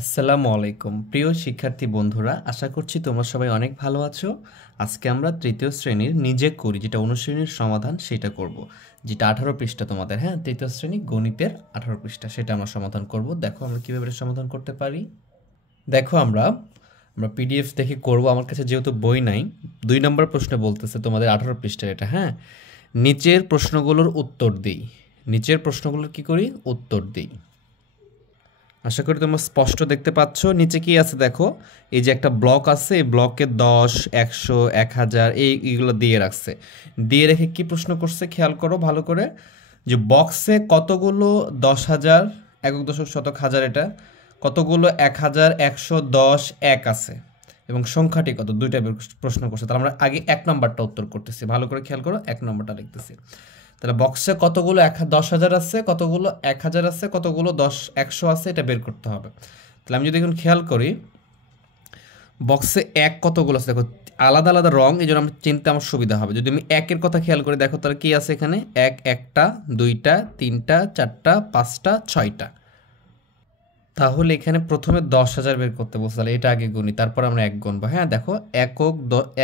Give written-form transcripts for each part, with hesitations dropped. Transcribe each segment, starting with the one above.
আসসালামু আলাইকুম প্রিয় শিক্ষার্থী বন্ধুরা, আশা করছি তোমরা সবাই অনেক ভালো আছো। আজকে আমরা তৃতীয় শ্রেণীর নিজে করি যেটা অনুশীলনীর সমাধান সেটা করব, যেটা 18 পৃষ্ঠা তোমাদের। হ্যাঁ, তৃতীয় শ্রেণী গণিতের 18 পৃষ্ঠা, সেটা আমরা সমাধান করব। দেখো আমরা কীভাবে এটা সমাধান করতে পারি। দেখো আমরা আমরা পিডিএফ দেখে করব। আমার কাছে যেহেতু বই নাই, 2 নম্বর প্রশ্নে বলতেছে তোমাদের 18 পৃষ্ঠার এটা। হ্যাঁ, নিচের প্রশ্নগুলোর উত্তর দিই। নিচের প্রশ্নগুলোর কি করি? উত্তর দিই। আশা করি তোমরা স্পষ্ট দেখতে পাচ্ছ। নিচে কি আছে দেখো, এই যে একটা ব্লক আছে, এই ব্লকে 10, 100, 1000 এইগুলো দিয়ে রাখছে। দিয়ে রেখে কি প্রশ্ন করছে খেয়াল করো ভালো করে, যে বক্সে কতগুলো 10,000 একক দশক শতক হাজার, এটা কতগুলো 1000, 110, 1 আছে এবং সংখ্যাটি কত, দুইটা প্রশ্ন করছে। তাহলে আমরা আগে 1 নম্বরটা উত্তর করতেছি, ভালো করে খেয়াল করো, 1 নম্বরটা লিখতেছি। তাহলে বক্সে কতগুলো 10,000 আছে, কতগুলো 1000 আছে, কতগুলো 100 আছে, এটা বের করতে হবে। তাহলে আমি যদি এখন খেয়াল করি, বক্সে 1 কতগুলো আছে দেখো, আলাদা আলাদা রং, এই জন্য আমরা চিনতে আমার সুবিধা হবে। যদি আমি 1-এর কথা খেয়াল করি, দেখো তাহলে কি আছে এখানে, 1 একটা, 2টা, 3টা, 4টা, 5টা, 6টা। তাহলে এখানে প্রথমে 10,000 বের করতে বলছে, তাহলে এটা আগে গুনি, তারপর আমরা 1 গুনবো। হ্যাঁ দেখো,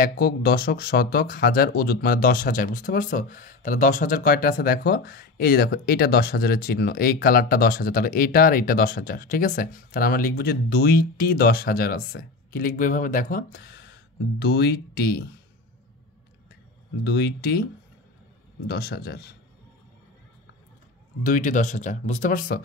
একক দশক শতক হাজার অযুত মানে 10,000, বুঝতে পারছো? তাহলে 10,000 কয়টা আছে দেখো, এই যে দেখো এটা 10,000-এর চিহ্ন, এই কালারটা 10,000, তাহলে এইটা আর এইটা 10,000, ঠিক আছে? তাহলে আমরা লিখবো যে 2টি 10,000 আছে। কি লিখবো এভাবে দেখো, দুইটি 10,000, 10,000, বুঝতে পারছো?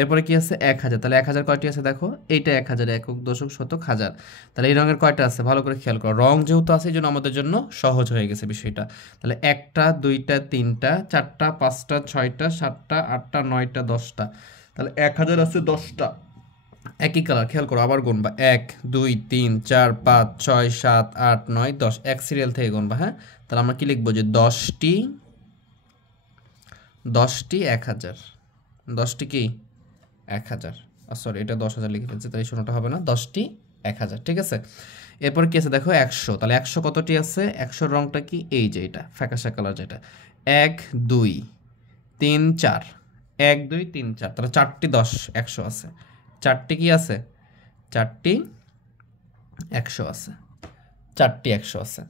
এরপরে কি আছে 1,000, তাহলে 1,000 কয়টি আছে দেখো, এইটা 1,000, একক দশক শতক হাজার। তাহলে এই রঙের কয়টা আছে ভালো করে খেয়াল করো, রং যেহেতু আছে এই জন্য আমাদের জন্য সহজ হয়ে গেছে বিষয়টা। তাহলে 1টা, 2টা, 3টা, 4টা, 5টা, 6টা, 7টা, 8টা, 9টা, 10টা। তাহলে 1,000 আছে 10টা, একই কালার, খেয়াল করো, আবার গুনবা 1, 2, 3, 4, 5, 6, 7, 8, 9, 10, এক সিরিয়াল থেকে গুনবা। হ্যাঁ, তাহলে আমরা কি লিখবো যে 10টি 1,000, 10টি কি 1,000, সরি এটা 10,000 লিখে ফেলছি, তাই শোনাটা হবে না, 10টি 1,000, ঠিক আছে? এরপর কি আছে দেখো 100, তাহলে 100 কতটি আছে, 100-র রংটা কি, এই যে এটা ফ্যাকাশে কালার যেটা, 1, 2, 3, 4, 1, 2, 3, 4, তাহলে 4টি 100 আছে, 4টি কি আছে, 4টি 100 আছে, 4টি 100 আছে।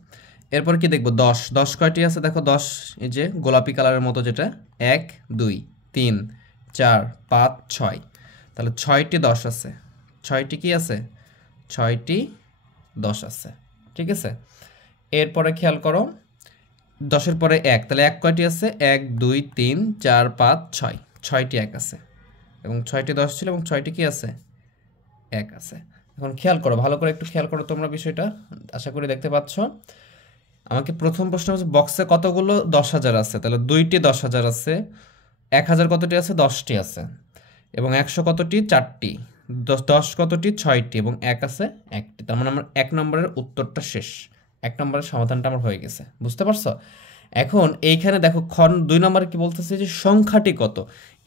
এরপর কি দেখবো 10, 10 কয়টি আছে দেখো, 10 এই যে গোলাপি কালারের মতো যেটা, 1, 2, 3, 4, 5, 6, তাহলে 6টি 10 আছে, 6টি কি আছে, 6টি 10 আছে, ঠিক আছে? এরপরে খেয়াল করো 10-এর পরে 1, তাহলে 1 কয়টি আছে, 1, 2, 3, 4, 5, 6, 6টি 1 আছে এবং 6টি 10 ছিল এবং 6টি কি আছে, 1 আছে। এখন খেয়াল করো ভালো করে, একটু খেয়াল করো তোমরা বিষয়টা, আশা করি দেখতে পাচ্ছ। আমাকে প্রথম প্রশ্ন হচ্ছে বক্সে কতগুলো 10,000 আছে, তাহলে 2টি 10,000 আছে, 1,000 কতটি আছে, 10টি আছে, এবং 100 কতটি, 4টি, 10 কতটি, 6টি, এবং 1 আছে 1টি। তার মানে আমার 1 নম্বরের উত্তরটা শেষ, 1 নম্বরের সমাধানটা আমার হয়ে গেছে, বুঝতে পারছো? এখন এইখানে দেখো 2 নম্বরে কি বলতেছে, যে সংখ্যাটি কত,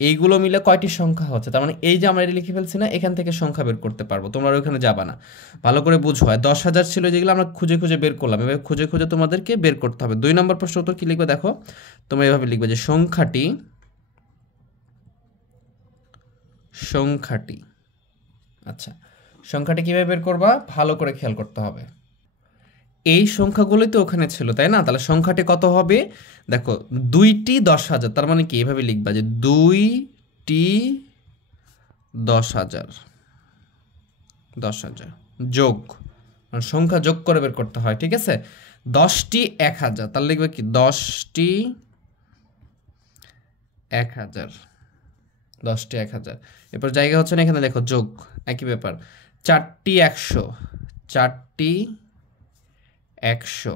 এইগুলো মিলে কয়টি সংখ্যা হচ্ছে। তার মানে এই যে আমরা এটা লিখে ফেলছি না, এখান থেকে সংখ্যা বের করতে পারবো, তোমরা ওইখানে যাবা না, ভালো করে বুঝো। 10,000 ছিল যেগুলো আমরা খুঁজে খুঁজে বের করলাম, এভাবে খুঁজে খুঁজে তোমাদেরকে বের করতে হবে। 2 নম্বর প্রশ্ন উত্তর কি লিখবে দেখো, তোমরা এভাবে লিখবে যে সংখ্যাটি, আচ্ছা, সংখ্যাটি কিভাবে বের করবা ভালো করে খেয়াল করতে হবে। এই সংখ্যাগুলোই তো ওখানে ছিল তাই না, তাহলে সংখ্যাটি কত হবে দেখো, 2টি 10,000, তার মানে কি এভাবে লিখবা যে 2টি 10,000, 10,000 যোগ, মানে সংখ্যা যোগ করে বের করতে হয়, ঠিক আছে? 10টি 1,000, তাহলে লিখবে কি 10টি 1,000, 10টি 1,000। এরপর জায়গা হচ্ছে না, এখানে দেখো যোগ, একই ব্যাপার। 4টি 100, 4টি 100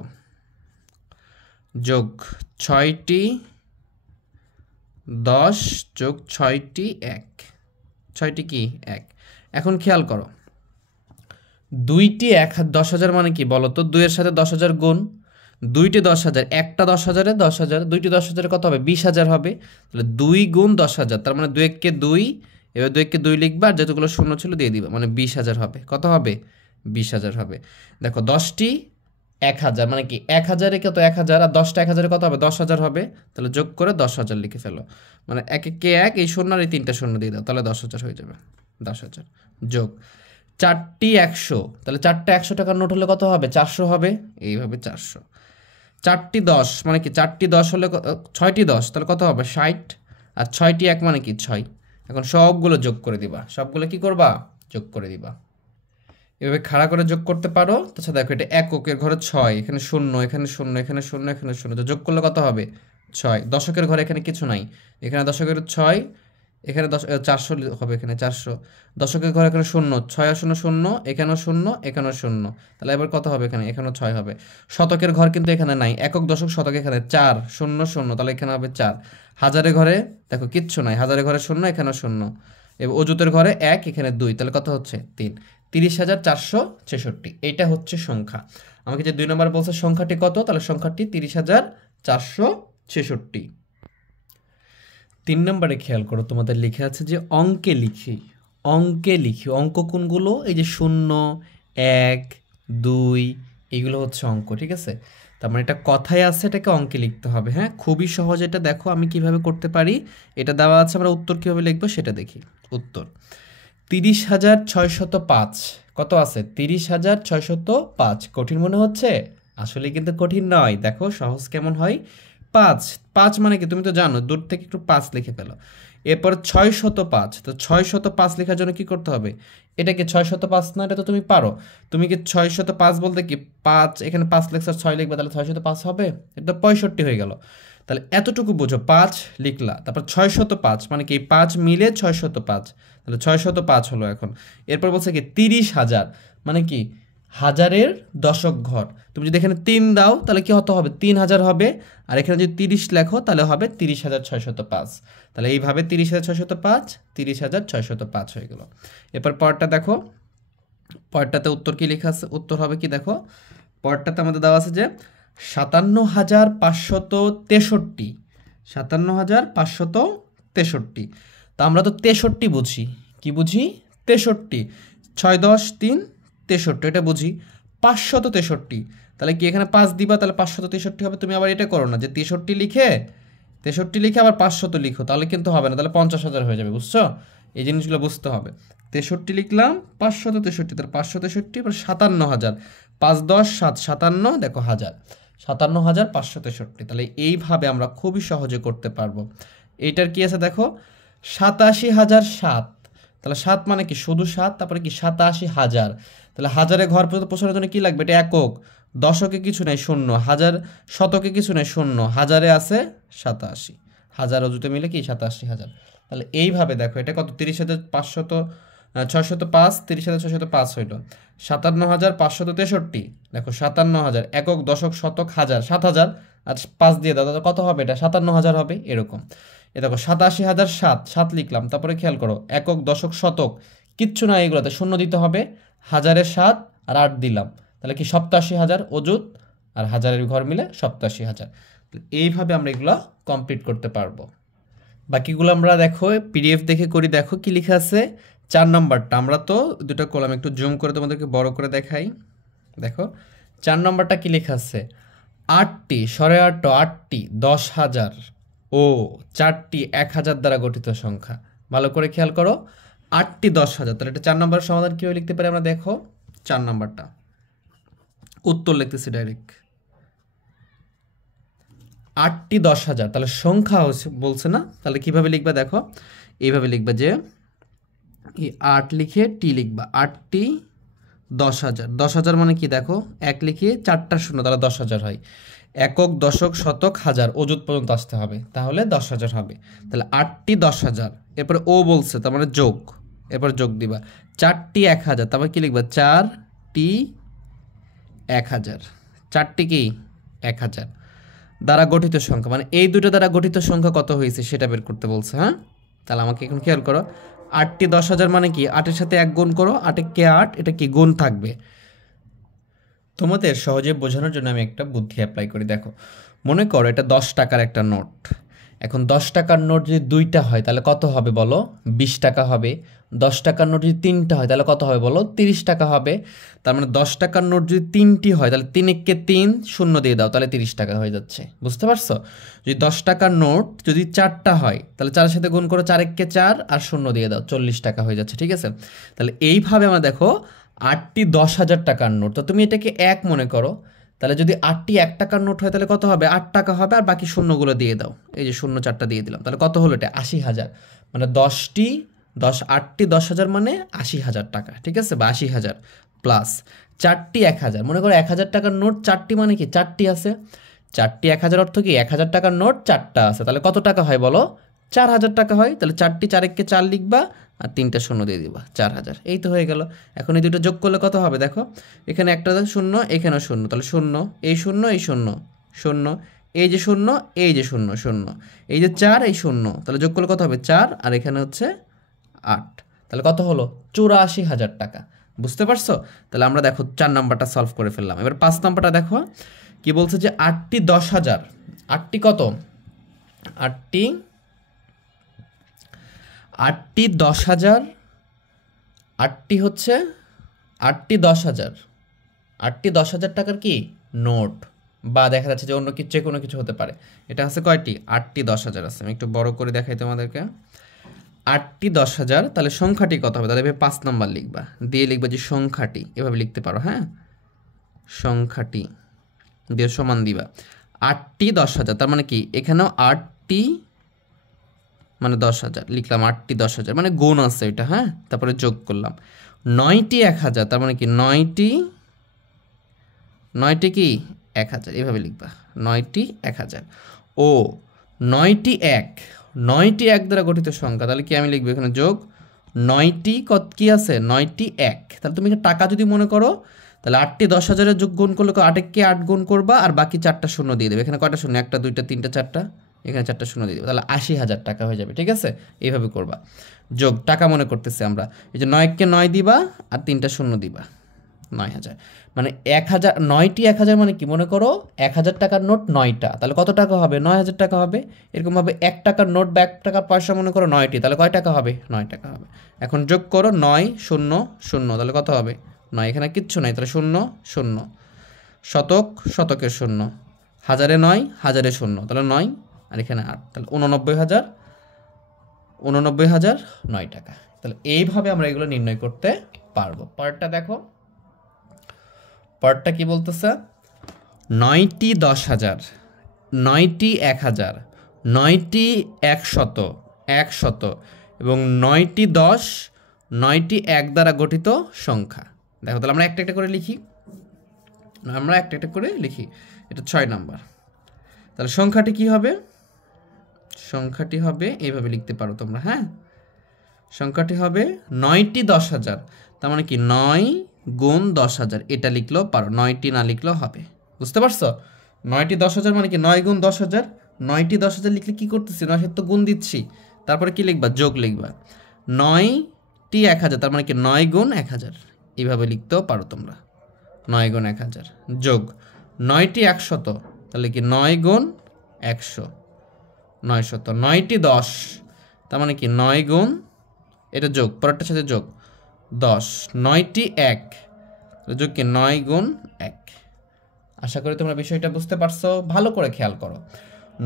যোগ 6টি 10 যোগ 6টি 1, 6টি কি 1। এখন খেয়াল করো 2টি 10,000 মানে কি বলো তো, 2-এর সাথে 10,000 গুণ, 2টি 10,000, একটা 10,000-এ 10,000, 2টি 10,000-এ কত হবে, 20,000 হবে। তাহলে 2 গুণ 10,000, তার মানে 2-একে 2, এবার 2-একে 2 লিখবা, আর যেগুলো শূন্য ছিল দিয়ে দিবা, মানে 20,000 হবে। কত হবে, 20,000 হবে। দেখো 10টি 1,000 মানে কি 1,000-এ কত 1,000, আর 10টা 1,000-এ কত হবে, 10,000 হবে। তাহলে যোগ করে 10,000 লিখে ফেলো, মানে 1 1 এই শূন্য আর এই 3টা শূন্য দিয়ে দাও, তাহলে 10,000 হয়ে যাবে। 10,000 যোগ 4টি 100, তাহলে 4টা 100 টাকার নোট হলে কত হবে? 400 হবে, এইভাবে 400। 4টি 10 মানে কি? 4টি 10 হলে 6টি 10 তাহলে কত হবে? 60। আর 6টি 1 মানে কি? 6। এখন সবগুলো যোগ করে দিবা, সবগুলো কি করবা? যোগ করে দিবা। এভাবে খাড়া করে যোগ করতে পারো। তাছাড়া দেখো এটা এককের ঘরে 6, এখানে 0, এখানে 0, এখানে 0, এখানে 0, তো যোগ করলে কত হবে? 6। দশকের ঘরে এখানে কিছু নাই, এখানে দশকের 6, এখানে 400 হবে, এখানে 400। দশকের ঘরে এখানে 0, 6 আর 0 0, এখানেও 0, এখানেও 0, তাহলে এবার কত হবে? এখানে এখানেও 6 হবে। শতকের ঘর কিন্তু এখানে নাই, একক দশক শতক এখানে 4 0 0, তাহলে এখানে হবে 4। হাজারের ঘরে দেখো কিচ্ছু নাই, হাজারের ঘরে 0, এখানেও 0। এবার অযুতের ঘরে 1, এখানে 2, তাহলে কত হচ্ছে? 3। 30,466, এইটা হচ্ছে সংখ্যা। আমাকে যে 2 নম্বর বলছে সংখ্যাটি কত, তাহলে সংখ্যাটি 30,466। 3 নম্বরে খেয়াল করো, তোমাদের লিখে আছে যে অঙ্কে লিখি। অঙ্কে লিখি, অঙ্ক কোনগুলো? এই যে 0, 1, 2, এগুলো হচ্ছে অঙ্ক, ঠিক আছে? তার মানে এটা কথায় আছে, এটাকে অঙ্কে লিখতে হবে। হ্যাঁ, খুবই সহজ এটা। দেখো আমি কিভাবে করতে পারি, এটা দেওয়া আছে, আমরা উত্তর কিভাবে লিখবো সেটা দেখি। উত্তর 30,605, কত আছে? 30,605। কঠিন মনে হচ্ছে? আসলে কিন্তু কঠিন নয়, দেখো সহজ কেমন হয়। 5, 5 মানে কি? তুমি তো জানো, দূর থেকে একটু 5 লিখে ফেলো। এরপর 605, তো 605 লেখার জন্য কি করতে হবে? এটা কি 605 না? এটা তো তুমি পারো। তুমি কি 605 বলতে কি 5, এখানে 5 লেখা 6 লিখবে, তাহলে 605 হবে? এটা 65 হয়ে গেল। তাহলে এতটুকু বোঝো, 5 লিখলা, তারপর 605 মানে কি 5 মিলে 605, তাহলে 605 হলো এখন। এরপর বলছে কি 30,000 মানে কি হাজারের দশক ঘর। তুমি যদি এখানে 3 দাও তাহলে কি হতে হবে? 3,000 হবে। আর এখানে যদি 30 লেখো তাহলে হবে 30,605। তাহলে এইভাবে 30,605, 30,605 হয়ে গেল। এরপর পরেরটা দেখো, পরেরটাতে উত্তর কি লেখা আছে? উত্তর হবে কি দেখো, পরেরটাতে আমাদের দেওয়া আছে যে 57,563, 57,563। তো আমরা তো 63 বুঝি, কি বুঝি? 63, 6 10 3 63, এটা বুঝি। 563, তাহলে কি এখানে 5 দিবা, তাহলে 563 হবে। তুমি আবার এটা করো না যে 63 লিখে আবার 500 লিখো, তাহলে কিন্তু হবে না, তাহলে 50,000 হয়ে যাবে, বুঝছো? এই জিনিসগুলো বুঝতে হবে। 63 লিখলাম, 563, তাহলে 563, এবার 57,000, 5 10 7, 57, দেখো হাজার, 57,563। তাহলে এইভাবে আমরা খুবই সহজে করতে পারবো। এইটার কি আছে দেখো, 87,007, তাহলে 7 মানে কি? শুধু 7, তারপরে কি 87,000, তাহলে হাজারে ঘর পর্যন্ত পৌঁছানোর জন্য কি লাগবে? এটা একক, দশকে কিছু নেই 0, হাজার শতকে কিছু নেই 0, হাজারে আছে 87, হাজার অযুতে মিলে কি 87,000। তাহলে এইভাবে দেখো, এটা কত? 30,605, 30,605 হইল। 57,563, দেখো 57,000, একক দশক শতক হাজার, 7,000, আর 5 দিয়ে দাও, তাহলে কত হবে? এটা 57,000 হবে, এরকম। এ দেখো 87,007, 7 লিখলাম, তারপরে খেয়াল করো একক দশক শতক কিচ্ছু না, এগুলোতে 0 দিতে হবে। হাজারের 7 আর 8 দিলাম, তাহলে কি 87,000 অযুত, আর হাজারের ঘর মিলে 87,000। এইভাবে আমরা এগুলো কমপ্লিট করতে পারবো। বাকিগুলো আমরা দেখো পিডিএফ দেখে করি। দেখো কি লেখা আছে 4 নম্বরটা, আমরা তো দুটো কলাম একটু জুম করে তোমাদেরকে বড় করে দেখাই। দেখো 4 নম্বরটা কি লেখা আছে, 8টি 8টি 10,000 ও 4টি 1,000 দ্বারা গঠিত সংখ্যা। ভালো করে খেয়াল করো, 8টি 10,000, তাহলে এটা 4 নম্বরের সমাধান কীভাবে লিখতে পারি আমরা? দেখো 4 নম্বরটা উত্তর লিখতেছি ডাইরেক্ট। 8টি 10,000, তাহলে সংখ্যা বলছে না, তাহলে কিভাবে লিখবা? দেখো এইভাবে লিখবা যে এই 8 লিখে টি লিখবা, 8টি 10,000, 10,000 মানে কি? দেখো 1 লিখে 4টা 0, তাহলে 10,000 হয়। একক দশক শতক হাজার অযুত পর্যন্ত আসতে হবে, তাহলে 10,000 হবে। তাহলে 8টি 10,000, এরপরে ও বলছে তার মানে যোগ, এরপর যোগ দিবা। 4টি 1,000, তারপর কি লিখবা? 4টি 1,000, 4টি কি 1,000 দ্বারা গঠিত সংখ্যা, মানে এই দুটো দ্বারা গঠিত সংখ্যা কত হয়েছে সেটা বের করতে বলছে। হ্যাঁ, তাহলে আমাকে এখন খেয়াল করো, 8টি 10,000 মানে কি? 8-এর সাথে 1 গুণ করো, 8 কে 8, এটা কি গুণ থাকবে। তোমাদের সহজে বোঝানোর জন্য আমি একটা বুদ্ধি অ্যাপ্লাই করি। দেখো মনে করো এটা 10 টাকার একটা নোট, এখন 10 টাকার নোট যদি 2টা হয় তাহলে কত হবে বলো? 20 টাকা হবে। 10 টাকার নোট যদি 3টা হয় তাহলে কত হবে বলো? 30 টাকা হবে। তার মানে 10 টাকার নোট যদি 3টি হয় তাহলে 3 একে 3 শূন্য দিয়ে দাও, তাহলে 30 টাকা হয়ে যাচ্ছে। বুঝতে পারছো? যদি 10 টাকার নোট যদি 4টা হয় তাহলে 4-এর সাথে গুণ করো, 4 একে 4 আর শূন্য দিয়ে দাও, 40 টাকা হয়ে যাচ্ছে। ঠিক আছে? তাহলে এইভাবে আমরা দেখো 8টি 10,000 টাকার নোট। তো তুমি এটাকে 1 মনে করো, তাহলে যদি 8টি 1 টাকার নোট হয় তাহলে কত হবে? 8 টাকা হবে, আর বাকি শূন্যগুলো দিয়ে দাও। এই যে শূন্য 4টা দিয়ে দিলাম, তাহলে কত হলো? এটা 80,000। মানে 8টি 10,000 মানে 80,000 টাকা। ঠিক আছে? বা 80,000 প্লাস 4টি 1,000। মনে করো 1,000 টাকার নোট 4টি মানে কি 4টি আছে। 4টি 1,000 অর্থ কি 1,000 টাকার নোট 4টা আছে। তাহলে কত টাকা হয় বলো? 4,000 টাকা হয়। তাহলে 4টি 4 একে 4 লিখবা আর 3টা শূন্য দিয়ে দিবা, 4,000। এই তো হয়ে গেল। এখন এই দুটো যোগ করলে কত হবে দেখো, এখানে একটা শূন্য, এখানেও শূন্য, তাহলে শূন্য, এই শূন্য, এই শূন্য, শূন্য, এই যে শূন্য, এই যে শূন্য, শূন্য, এই যে 4, এই শূন্য, তাহলে যোগ করলে কত হবে? 4, আর এখানে হচ্ছে 8। তাহলে কত হলো? 84,000 টাকা। বুঝতে পারছো? তাহলে আমরা দেখো 4 নাম্বারটা সলভ করে ফেললাম। এবার 5 নাম্বারটা দেখো কি বলছে, যে 8টি 10,000। 8টি কত? 8টি 10,000। 8টি হচ্ছে 8টি 10,000। 8টি 10,000 টাকার কি নোট, বা দেখা যাচ্ছে যে অন্য কিছু, যে কোনো কিছু হতে পারে। এটা হচ্ছে কয়টি? 8টি 10,000 আছে। আমি একটু বড় করে দেখাই তোমাদেরকে। 8টি 10,000, তাহলে সংখ্যাটি কত হবে? তাহলে 5 নাম্বার লিখবা, দিয়ে লিখবা যে সংখ্যাটি, এভাবে লিখতে পারো। হ্যাঁ, সংখ্যাটি দিয়ে সমান দিবা 8টি 10,000। তার মানে কি এখানেও 8টি মানে 10,000 লিখলাম, 8টি 10,000 মানে গুণ আছে এটা। হ্যাঁ, তারপরে যোগ করলাম 9টি 1,000। তার মানে কি 9টি কি 1,000, এভাবে লিখবা 9টি 1,000। ও 9টি 1 দ্বারা গঠিত সংখ্যা, তাহলে কি আমি লিখবো এখানে যোগ 9টি কি আছে? 9টি 1। তাহলে তুমি টাকা যদি মনে করো তাহলে 8টি 10,000-এর যোগ গুণ করলে 8কে 8 গুণ করবা, আর বাকি 4টা শূন্য দিয়ে দেবে। এখানে কয়টা শূন্য? 1টা 2টা 3টা 4টা, এখানে 4টা শূন্য দিয়ে দেবে, তাহলে 80,000 টাকা হয়ে যাবে। ঠিক আছে? এইভাবে করবা। যোগ টাকা মনে করতেছি আমরা, এই যে 9কে 9 দিবা আর 3টা শূন্য দিবা, 9,000। মানে 1,000, 9টি 1,000 মানে কি মনে করো 1,000 টাকার নোট 9টা, তাহলে কত টাকা হবে? 9,000 টাকা হবে। এরকমভাবে 1 টাকার নোট বা 1 টাকার পয়সা মনে করো 9টি, তাহলে কয় টাকা হবে? 9 টাকা হবে। এখন যোগ করো 9 0 0, তাহলে কত হবে? 9। এখানে কিচ্ছু নাই, তাহলে 0 0। শতক, শতকের শূন্য, হাজারে 9, হাজারে শূন্য, তাহলে 9, আর এখানে 8, তাহলে 89,009 টাকা। তাহলে এইভাবে আমরা এগুলো নির্ণয় করতে পারবো। পরেরটা দেখো, পরেরটা কি বলতেছে? 9টি 10,000, 9টি 1,000, 9টি 100 এবং 9টি 10, 9টি 1 দ্বারা গঠিত সংখ্যা। দেখো, তাহলে আমরা একটা একটা করে লিখি। এটা 6 নাম্বার। তাহলে সংখ্যাটি কি হবে? সংখ্যাটি হবে এইভাবে লিখতে পারো তোমরা। হ্যাঁ, সংখ্যাটি হবে 9টি 10,000। তার মানে কি 9 গুণ 10,000, এটা লিখলেও পারো, 9টি না লিখলেও হবে। বুঝতে পারছো? 9টি 10,000 মানে কি 9 গুণ 10,000। 9টি 10,000 লিখলে কি করতেছি? 9 তো গুণ দিচ্ছি, তারপরে কি লিখবা? যোগ লিখবা। 9টি 1,000, তার মানে কি 9 গুণ 1,000, এইভাবে লিখতেও পারো তোমরা। 9 গুণ 1,000 যোগ 9টি 100, তাহলে কি 9 গুণ 100, 900। 9টি 10, তার মানে কি 9 গুণ, এটা যোগ, পরেরটার সাথে যোগ 10। 9টি 1, যোগ কি 9 গুণ 1। আশা করি তোমরা বিষয়টা বুঝতে পারছো। ভালো করে খেয়াল করো।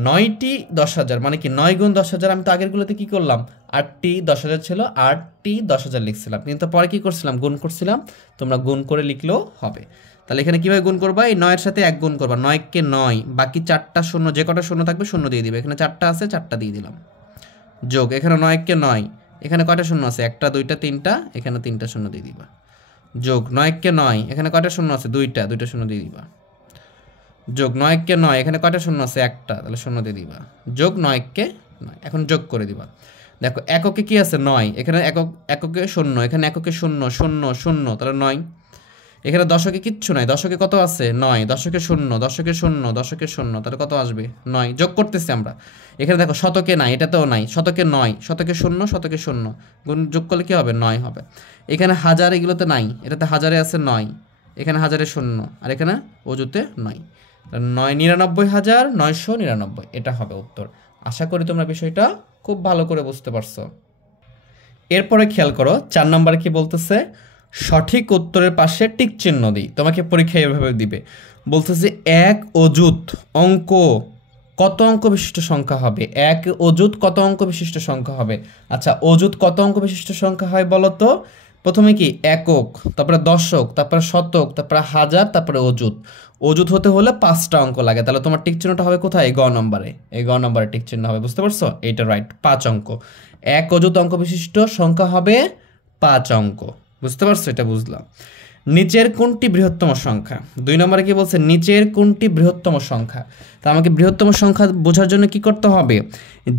9টি 10,000 মানে কি 9 গুণ 10,000। আমি তো আগেরগুলোতে কি করলাম? 8টি 10,000 ছিল, 8টি 10,000 লিখছিলাম, কিন্তু পরে কি করছিলাম? গুণ করছিলাম। তোমরা গুণ করে লিখলেও হবে। তাহলে এখানে কীভাবে গুণ করবা? এই 9-এর সাথে 1 গুণ করবা, 9কে 9, বাকি 4টা শূন্য, যে কটা শূন্য থাকবে শূন্য দিয়ে দিবে। এখানে 4টা আছে, 4টা দিয়ে দিলাম। যোগ, এখানে 9কে 9, এখানে কয়টা শূন্য আছে? 1টা 2টা 3টা, এখানে 3টা শূন্য দিয়ে দিবা। যোগ 9কে 9, এখানে কয়টা শূন্য আছে? 2টা, 2টা শূন্য দিয়ে দিবা। যোগ 9কে 9, এখানে কয়টা শূন্য আছে? 1টা, তাহলে শূন্য দিয়ে দিবা। যোগ 9কে 9, এখন যোগ করে দিবা। দেখো এককে কি আছে? 9, এখানে এককে শূন্য, এখানে এককে শূন্য 0 0, তাহলে 9। এখানে দশকে কিচ্ছু নাই, দশকে কত আছে? 9, দশকে 0, দশকে 0, দশকে 0, তাহলে কত আসবে? 9। যোগ করতেছি আমরা। এখানে দেখো শতকে নাই, এটাতেও নাই, শতকে 9, শতকে 0, শতকে 0, গুণ যোগ করলে কি হবে? 9 হবে। এখানে হাজার, এগুলোতে নাই, এটাতে হাজারে আছে 9, এখানে হাজারে 0, আর এখানে অজুতে 9, 99,999, এটা হবে উত্তর। আশা করি তোমরা বিষয়টা খুব ভালো করে বুঝতে পারছো। এরপরে খেয়াল করো 4 নম্বরে কি বলতেছে, সঠিক উত্তরের পাশে টিক চিহ্ন দিই। তোমাকে পরীক্ষায় এভাবে দিবে, বলতেছে এক অযুত অঙ্ক কত অঙ্ক বিশিষ্ট সংখ্যা হবে, এক অযুত কত অঙ্ক বিশিষ্ট সংখ্যা হবে। আচ্ছা, অযুত কত অঙ্ক বিশিষ্ট সংখ্যা হয় বলো তো? প্রথমে কি একক, তারপরে দশক, তারপরে শতক, তারপরে হাজার, তারপরে অযুত। অযুত হতে হলে 5টা অঙ্ক লাগে, তাহলে তোমার টিক চিহ্নটা হবে কোথায়? গ নম্বরে। এই গ নম্বরে টিক চিহ্ন হবে, বুঝতে পারছো? এইটা রাইট, 5 অঙ্ক। এক অযুত অঙ্ক বিশিষ্ট সংখ্যা হবে 5 অঙ্ক, বুঝতে পারছো? এটা বুঝলাম। নিচের কোনটি বৃহত্তম সংখ্যা? 2 নম্বরে কি বলছে, নিচের কোনটি বৃহত্তম সংখ্যা। তা আমাকে বৃহত্তম সংখ্যা বোঝার জন্য কি করতে হবে,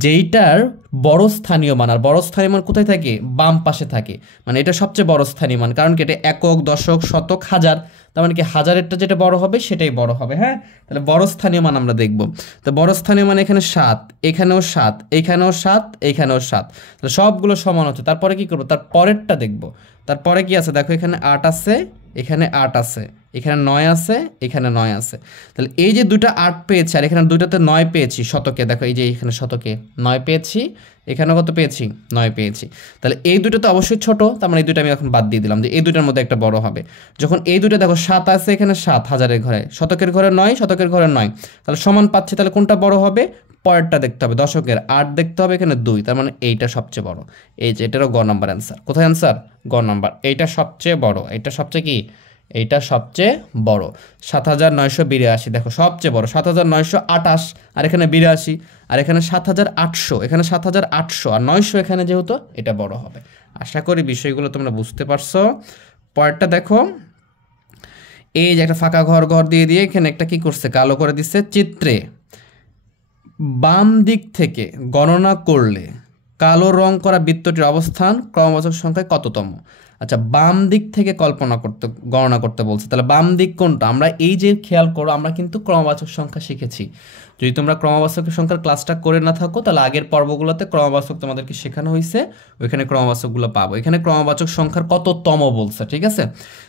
যেইটার বড় স্থানীয় মান, আর বড় স্থানীয় মান কোথায় থাকে? বাম পাশে থাকে, মানে এটা সবচেয়ে বড় স্থানীয় মান, কারণ কি এটা একক, দশক, শতক, হাজার, তার মানে কি হাজারেরটা যেটা বড় হবে সেটাই বড় হবে। হ্যাঁ, তাহলে বড় স্থানীয় মান আমরা দেখব। তো বড় স্থানীয় মান এখানে 7, এখানেও 7, এখানেও 7, এখানেও 7, তাহলে সবগুলো সমান হচ্ছে। তারপরে কি করব, তার পরেরটা দেখব। তারপরে কি আছে দেখো, এখানে 8 আছে, এখানে 8 আছে, এখানে 9 আছে, এখানে 9 আছে। তাহলে এই যে দুটো 8 পেয়েছি আর এখানে দুইটাতে 9 পেয়েছি শতকে, দেখো এই যে এখানে শতকে 9 পেয়েছি, এখানে কত পেয়েছি? 9 পেয়েছি। তাহলে এই দুটো তো অবশ্যই ছোট, তার মানে এই দুটো আমি এখন বাদ দিয়ে দিলাম, যে এই দুটার মধ্যে একটা বড় হবে। যখন এই দুটো দেখো 7 আছে, এখানে 7 হাজারের ঘরে, শতকের ঘরে 9, শতকের ঘরে 9, তাহলে সমান পাচ্ছি। তাহলে কোনটা বড় হবে? পরেরটা দেখতে হবে, দশকের 8 দেখতে হবে, এখানে 2, তার মানে এইটা সবচেয়ে বড়। এই যে এটারও গ নাম্বার অ্যান্সার। কোথায় অ্যান্সার? গ নাম্বার। এইটা সবচেয়ে বড়, এইটা সবচেয়ে কি? এইটা সবচেয়ে বড়। 7982, দেখো সবচেয়ে বড় 7928, আর এখানে 82, আর এখানে 7800, এখানে 7800, আর 900 এখানে, যেহেতু এটা বড় হবে। আশা করি বিষয়গুলো তোমরা বুঝতে পারছো। পরেরটা দেখো, এই যে একটা ফাঁকা ঘর ঘর দিয়ে দিয়ে এখানে একটা কি করছে, কালো করে দিচ্ছে। চিত্রে বাম দিক থেকে গণনা করলে কালো রং করা বৃত্তটির অবস্থান ক্রমবাচক সংখ্যায় কততম? আচ্ছা, বাম দিক থেকে গণনা করতে বলছে, তাহলে বাম দিক কোনটা? আমরা এই যে খেয়াল করো, আমরা কিন্তু ক্রমবাচক সংখ্যা শিখেছি। যদি তোমরা ক্রমবাচক সংখ্যার ক্লাসটা করে না থাকো, তাহলে আগের পর্বগুলোতে ক্রমবাচক তোমাদেরকে শেখানো হয়েছে, ওইখানে ক্রমবাচকগুলো পাবো। এখানে ক্রমবাচক সংখ্যার কততম বলছে, ঠিক আছে?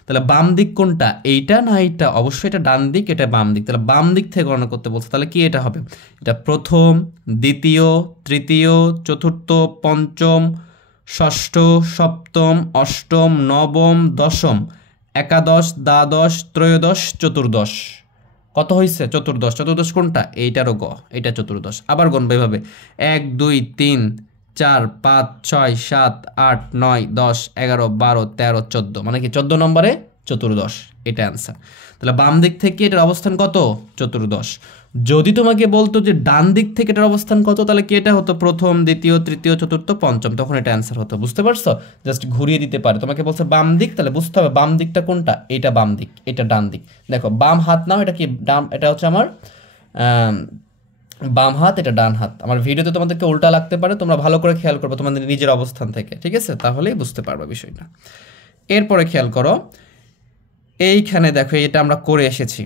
তাহলে বাম দিক কোনটা, এইটা না এইটা? অবশ্যই এটা ডান দিক, এটা বাম দিক। তাহলে বাম দিক থেকে গণনা করতে বলছে, তাহলে কি এটা হবে? এটা প্রথম, দ্বিতীয়, তৃতীয়, চতুর্থ, পঞ্চম, ষষ্ঠ, সপ্তম, অষ্টম, নবম, দশম, একাদশ, দ্বাদশ, ত্রয়োদশ, চতুর্দশ। কত হয়েছে? চতুর্দশ। চতুর্দশ কোনটা? এইটারও গ, এটা চতুর্দশ। আবার গণবে এভাবে, 1 2 3 4 5 6 7 8 9 10 11 12 13 14, মানে কি 14 নম্বরে চতুর্দশ। এটা অ্যান্সার। তাহলে বাম দিক থেকে এটার অবস্থান কত? চতুর্দশ। যদি তোমাকে বলতো যে ডান দিক থেকে এটার অবস্থান কত, তাহলে কি এটা হতো? প্রথম, দ্বিতীয়, তৃতীয়, চতুর্থ, পঞ্চম, তখন এটা অ্যান্সার হতো। বুঝতে পারছো? জাস্ট ঘুরিয়ে দিতে পারে। তোমাকে বলছে বাম দিক, তাহলে বুঝতে হবে বাম দিকটা কোনটা। এটা বাম দিক, এটা ডান দিক। দেখো বাম হাত নাও, এটা কি ডান, এটা হচ্ছে আমার বাম হাত, এটা ডান হাত। আমার ভিডিওতে তোমাদেরকে উল্টা লাগতে পারে, তোমরা ভালো করে খেয়াল করবে তোমাদের নিজের অবস্থান থেকে, ঠিক আছে? তাহলেই বুঝতে পারবে বিষয়টা। এরপরে খেয়াল করো, এইখানে দেখো এটা আমরা করে এসেছি,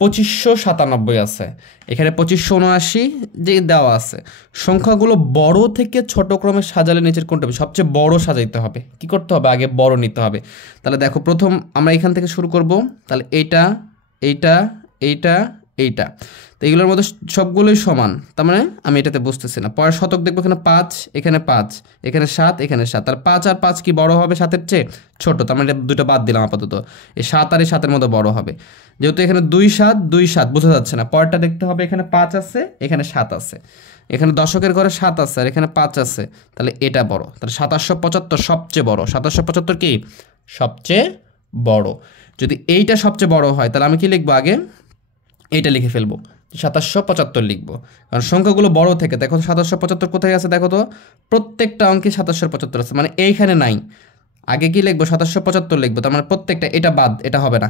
2597 আছে, এখানে 2579 যে দেওয়া আছে। সংখ্যাগুলো বড় থেকে ছোট ক্রমে সাজালে নিচের কোনটা হবে? সবচেয়ে বড় সাজাইতে হবে। কি করতে হবে? আগে বড় নিতে হবে। তাহলে দেখো প্রথম আমরা এখান থেকে শুরু করব। তাহলে এইটা, এইটা, এইটা, এইটা, তো এগুলোর মধ্যে সবগুলোই সমান, তার মানে আমি এটাতে বুঝতেছি না। পরের শতক দেখবো, এখানে 5, এখানে 5, এখানে 7, এখানে 7, তাহলে 5 আর 5 কি বড় হবে 7-এর চেয়ে? ছোট, তার মানে দুটো বাদ দিলাম আপাতত। এই 7 আর এই 7-এর মধ্যে বড় হবে, যেহেতু এখানে 2 7 2 7 বোঝা যাচ্ছে না। পরেরটা দেখতে হবে, এখানে 5 আছে, এখানে 7 আছে, এখানে দশকের ঘরে 7 আছে আর এখানে 5 আছে, তাহলে এটা বড়। তাহলে 2775 সবচেয়ে বড়। 2775 কি সবচেয়ে বড়? যদি এইটা সবচেয়ে বড় হয়, তাহলে আমি কি লিখবো? আগে এইটা লিখে ফেলবো, 2775 লিখবো, কারণ সংখ্যাগুলো বড় থেকে। দেখো 2775 কোথায় আছে? দেখো তো, প্রত্যেকটা অঙ্কে 2775 আছে, মানে এইখানে নাই। আগে কি লিখবো? 2775 লিখবো, তার মানে প্রত্যেকটা, এটা বাদ, এটা হবে না,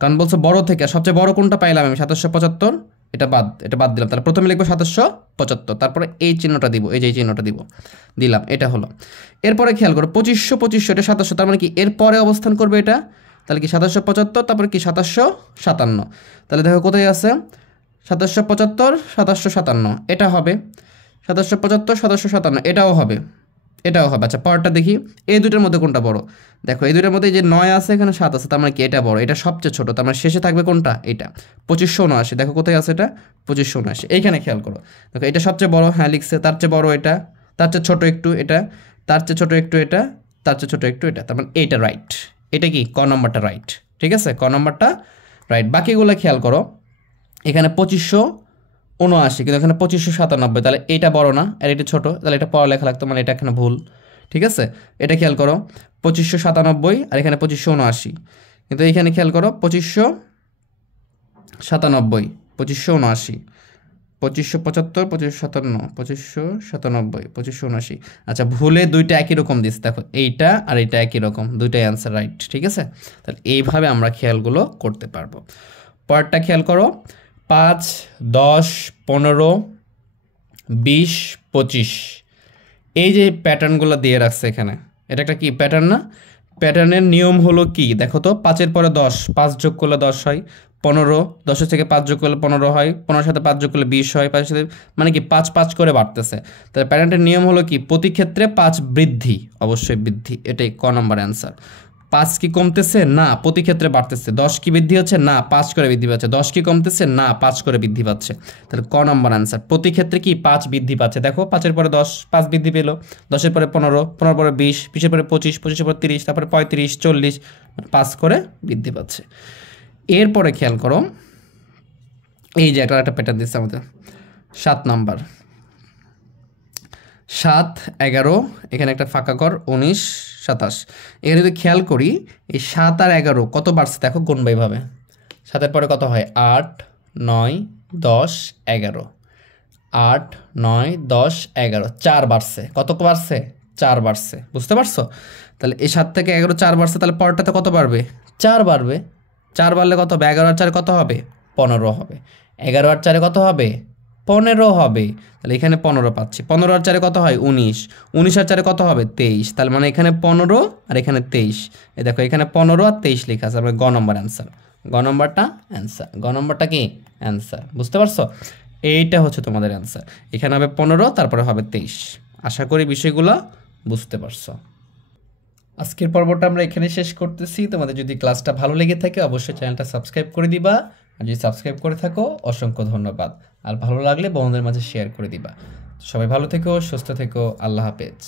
কারণ বলছে বড় থেকে। সবচেয়ে বড় কোনটা পাইলাম আমি? 2775, এটা বাদ, এটা বাদ দিলাম। তাহলে প্রথমে লিখবো 2775, তারপরে এই চিহ্নটা দিব, এই যে এই চিহ্নটা দিলাম, এটা হলো। এরপরে খেয়াল করো, 2500, এটা 2700, তার মানে কি এরপরে অবস্থান করবে এটা? তাহলে কি 2775, তারপরে কি 2757। তাহলে দেখো কোথায় আছে? 2775, 2757, এটা হবে। 2775, 2757, এটাও হবে। এটাও হবে। আচ্ছা পরেরটা দেখি, এই দুটোর মধ্যে কোনটা বড়? দেখো এই দুটোর মধ্যে এই যে 9 আছে এখানে 7 আছে, তার মানে কি এটা বড়, এটা সবচেয়ে ছোট, তার মানে শেষে থাকবে কোনটা? এটা 2579। দেখো কোথায় আছে এটা? 2579, এইখানে খেয়াল করো। দেখো এটা সবচেয়ে বড়, হ্যাঁ লিখছে, তার চেয়ে বড় এটা, তার চেয়ে ছোট একটু এটা, তার চেয়ে ছোট একটু এটা, তার চেয়ে ছোট একটু এটা, তার মানে এইটা রাইট। এটা কি ক নম্বরটা রাইট, ঠিক আছে, ক নম্বরটা রাইট। বাকিগুলো খেয়াল করো, এখানে 2579 কিন্তু এখানে 2597, তাহলে এটা বড় না আর এটা ছোট, তাহলে এটা পড়ালেখা লাগতো, মানে এটা এখানে ভুল, ঠিক আছে। এটা খেয়াল করো 2597 আর এখানে 2579, কিন্তু এইখানে খেয়াল করো 2597, 2579, 2575, 2557, 2597, 2579। আচ্ছা ভুলে দুইটা একই রকম দিস, দেখো এইটা আর এইটা একই রকম, দুইটাই অ্যান্সার রাইট, ঠিক আছে। তাহলে এইভাবে আমরা খেয়ালগুলো করতে পারবো। পরেরটা খেয়াল করো, 5, 10, 15, 20, 25, এই যে প্যাটার্নগুলো দিয়ে রাখছে এখানে, এটা একটা কি প্যাটার্ন না? প্যাটার্নের নিয়ম হলো কি দেখো তো, 5-এর পরে 10, 5 যোগ করলে 10 হয়, 15, 10-এর থেকে 5 যোগ করলে 15 হয়, 15-এর সাথে 5 যোগ করলে 20 হয়, 5-এর সাথে মানে কি 5 5 করে বাড়তেছে। তাহলে প্যাটার্নের নিয়ম হলো কি, প্রতি ক্ষেত্রে 5 বৃদ্ধি, অবশ্যই বৃদ্ধি, এটাই ক নম্বর অ্যান্সার। 5 কি কমতেছে? না, প্রতি ক্ষেত্রে বাড়তেছে। 10 কি বৃদ্ধি হচ্ছে? না, 5 করে বৃদ্ধি পাচ্ছে। 10 কি কমতেছে? না, 5 করে বৃদ্ধি পাচ্ছে। তাহলে ক নম্বর অ্যান্সার, প্রতি ক্ষেত্রে কি 5 বৃদ্ধি পাচ্ছে। দেখো 5-এর পরে 10, 5 বৃদ্ধি পেলো, 10-এর পরে 15, 15-এর পরে 20, 20-এর পরে 25, 25-এর পরে 30, তারপরে 35, 40, 5 করে বৃদ্ধি পাচ্ছে। এরপরে খেয়াল করো, এই যে একটা প্যাটার্ন দিচ্ছে আমাদের 7 নাম্বার, 7, 11, এখানে একটা ফাঁকা ঘর, 19, 27। এখানে যদি খেয়াল করি এই 7 আর 11 কত বাড়ছে দেখো গুণবাইভাবে। 7-এর পরে কত হয়? 8, 9, 10, 11, 8, 9, 10, 11, 4 বাড়ছে। কত বাড়ছে? 4 বাড়ছে, বুঝতে পারছো? তাহলে এই 7 থেকে 11 4 বাড়ছে, তাহলে পরেরটাতে কত বাড়বে? 4 বাড়বে। 4 বাড়লে কত হবে? 11 আর 4 কত হবে? 15 হবে। 11 আর 4 কত হবে? 15 হবে। তাহলে এখানে 15 পাচ্ছি। 15 আর 4 কত হয়? 19। 19 আর 4 কত হবে? 23। তাহলে মানে এখানে 15 আর এখানে 23। এই দেখো এখানে 15 আর 23 লেখা আছে, মানে গ নম্বর অ্যান্সার। গ নম্বরটা অ্যান্সার, গ নম্বরটা কি অ্যান্সার, বুঝতে পারছো? এইটা হচ্ছে তোমাদের অ্যান্সার। এখানে হবে 15, তারপরে হবে 23। আশা করি বিষয়গুলো বুঝতে পারছো। আজকের পর্বটা আমরা এখানে শেষ করতেছি। তোমাদের যদি ক্লাসটা ভালো লেগে থাকে অবশ্যই চ্যানেলটা সাবস্ক্রাইব করে দিবা, আর যদি সাবস্ক্রাইব করে থাকো অসংখ্য ধন্যবাদ। আর ভালো লাগলে বন্ধুদের মাঝে শেয়ার করে দিবা। সবাই ভালো থেকো, সুস্থ থেকো, আল্লাহ হাফেজ।